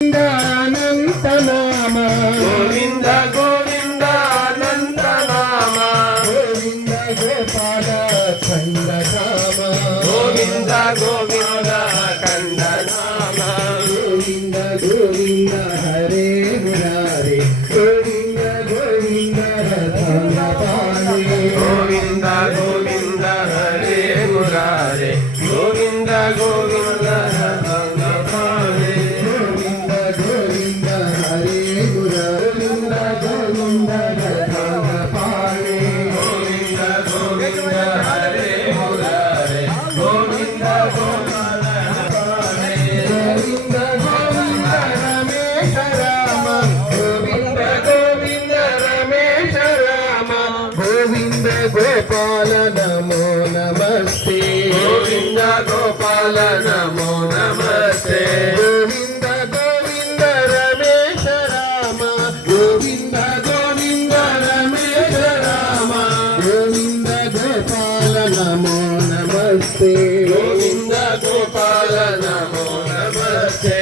అనంత నామ గోవింద గోవింద అనంత నామ గోవింద గోపాల ఖండ రామ గోవింద గోవింద కంద నామ గోవింద గోవింద హరే మురారే గోవింద గోవింద రతన పాణి గోవింద గోవింద హరే మురారే గోవింద గోవింద రతన పాణి గోవింద గోవింద హరే మురారే గోవింద రతన పాణి గోవింద గోవింద హరే మురారే గోవింద గోపాల పాణి గోవింద గోవింద రమేశ రామ గోవింద గోవింద రమేశ రామ గోవింద గోపాల నమో నమస్తే గోవింద గోపాల నమో నమస్తే గోవింద గోవింద రమేశ రామ గోవింద గోవింద రమేశ రామ గోవింద గోపాల నమో నమస్తే గోవింద గోపాల నమో నమస్తే